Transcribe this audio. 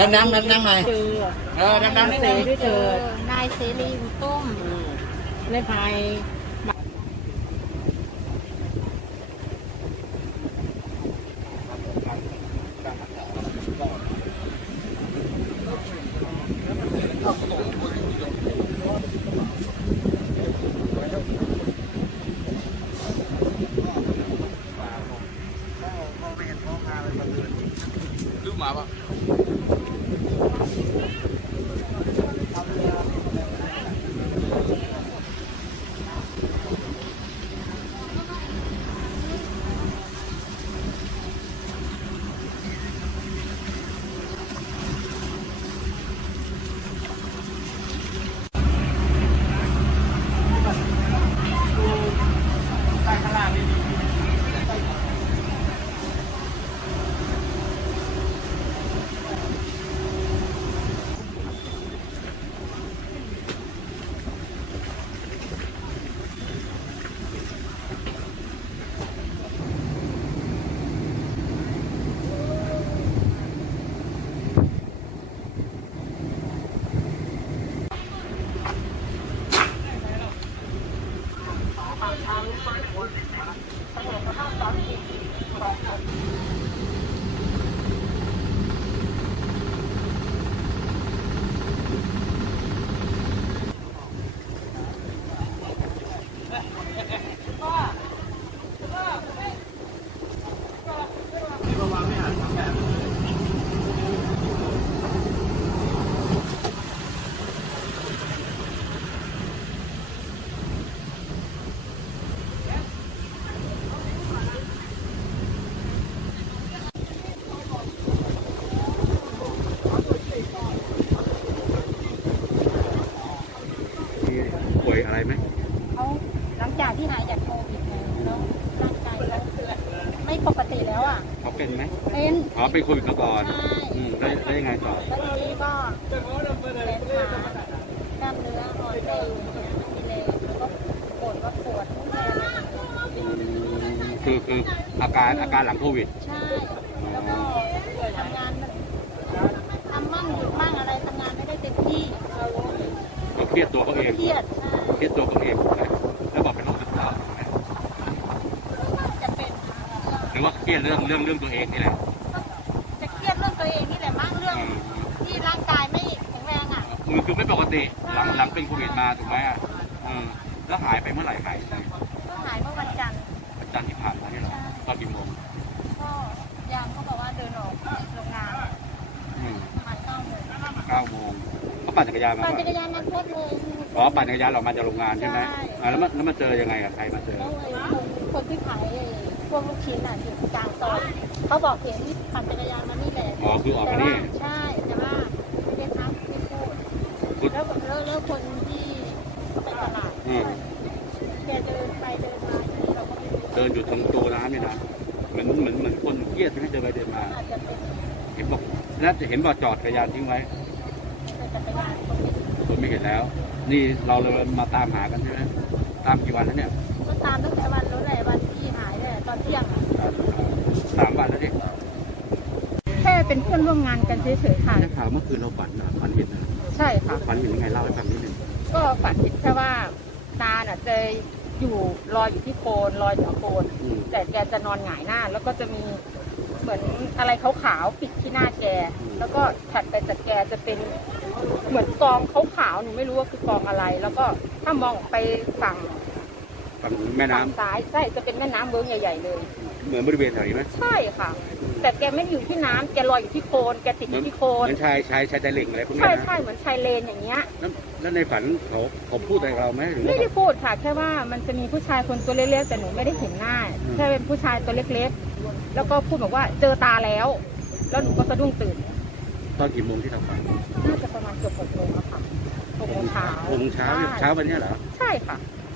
ธเนศดังๆดังๆหน่อยเจอเออดังๆนิดนึงได้เจอ นายเสรีอยู่ต้ม ในภายลืมมาปะ よろしくお願いします。อะไรไหมเขาหลังจากที่หายจากโควิดเนี่ยแล้วร่างกายเขาไม่ปกติแล้วอะเขาเป็นไหมเป็นอ๋อเป็นโควิดมาก่อนใช่อืมแล้วแล้วยังไงต่อแล้วทีนี้ก็แขนขากล้ามเนื้ออ่อนแรงอย่างเงี้ยไม่มีแรงแล้วก็ปวดว่าปวดทุกแรงอะไรอย่างเงี้ยอืมคือคืออาการอาการหลังโควิด ใช่ แล้วก็ทำงานมันทำมั่งหยุดมั่งอะไรทำงานไม่ได้เต็มที่ ก็เครียดตัวเขาเอง เครียดใช่ เครียดตัวเขาเองนะแล้วบอกเป็นโรคซึมเศร้าถูกไหม จะเป็น ห รือว่าเครียดเรื่องเรื่องเรื่องตัวเองนี่แหละจะเครียดเรื่องตัวเองนี่แหละมั้งเรื่องอืมที่ร่างกายไม่แข็งแรงอะคือคือไม่ปกติหลังหลังเป็นโควิดมาถูกไหมอะอืมแล้วหายไปเมื่อไหร่หายไปก็หายเมื่อวันจันทร์วันจันทร์ที่ผ่านมาเนี่ยเหรอตอนกี่โมงก็ยามเขาบอกว่าเดินออกโรงงานอืมมาเก้าโมงเก้าโมงเขาปั่นจักรยานมาปั่นปะจักรยานนักโทษเลยอ๋อปั่นจักรยานออกมาจากโรงงานใช่ไหมใช่อ่าแล้วมาแล้วมาเจอยังไงกับใครมาเจอแล้วไอ้คนคนที่ขายไอ้ พวกลูกชิ้นอะอยู่กลางซอยเขาบอกเห็นปั่นจักรยานมานี่แหละอ๋อคือออกแต่มาว่านี่ใช่แต่ว่าไม่ได้ทักไม่พูดพูดแล้วแล้วแล้วคนที่ไปตลาดอืมแกเดินไปเดินมาที่เราก็ไม่รู้เดินอยู่ตรงตัวน้ำเนี่ยนะเหมือนเหมือนเหมือนคนเครียดใช่ไหมเดินไปเดินมาอาจจะเป็นเห็นบอกแล้วจะเห็นบอกจอดจักรยานทิ้งไว้เป็นจักรยานคนไม่คนไม่เห็นแล้ว นี่เราเลยมาตามหากันใช่ไหมตามกี่วันแล้วเนี่ยก็ตามตั้งแต่วัน อนเที่ยงอะสามวันแล้วดิแค่เป็นเพื่อนร่วมงานกันเฉยๆค่ะได้ข่าวเมื่อคืนเราฝันนะฝันเห็นนะใช่ค่ะฝันเห็นยังไงเล่าให้ฟังนิดนึงก็ฝันเห็นแค่ว่าตาน่ะจะอยู่รออยู่ที่โคนรออยู่ที่โคนอืมแต่แกจะนอนหงายหน้า แล้วก็จะมีเหมือนอะไรขาวๆปิดที่หน้าแก แล้วก็ถัดไปจากแกจะเป็นเหมือนกองขาวๆหนูไม่รู้ว่าคือกองอะไร แล้วก็ถ้ามองออกไปฝั่ง ฝั่งแม่น้ำฝั่งซ้ายใช่จะเป็นแม่น้ำเบิ้งใหญ่ ๆ เลย เหมือนบริเวณแถวนี้ไหมใช่ค่ะ แต่แกไม่ได้อยู่ที่น้ำแกลอยอยู่ที่โคนแกติดเหอมือนยู่ที่โคนเหมือนชายชายชายใจเหล็กอะไรพวกนี้ใช่นะใช่เหมือนชายเลนอย่างเงี้ย แล้วแล้วในฝันเขาเขาพูดอะไรกับเราไหมหรือไม่ว่า ได้พูดค่ะ แค่ว่ามันจะมีผู้ชายคนตัวเล็กๆแต่หนูไม่ได้เห็นหน้า อืม แค่เป็นผู้ชายตัวเล็กๆ แล้วก็พูดบอกว่าเจอตาแล้ว แล้วหนูก็สะดุ้งตื่น ตอนกี่โมงที่เราฝันน่าจะประมาณเกือบหกโมงแล้วค่ะหกโมงเช้าหกโมงเช้าเนี่ยใช่เช้าวันเนี้ยเหรอ ใช่ค่ะอ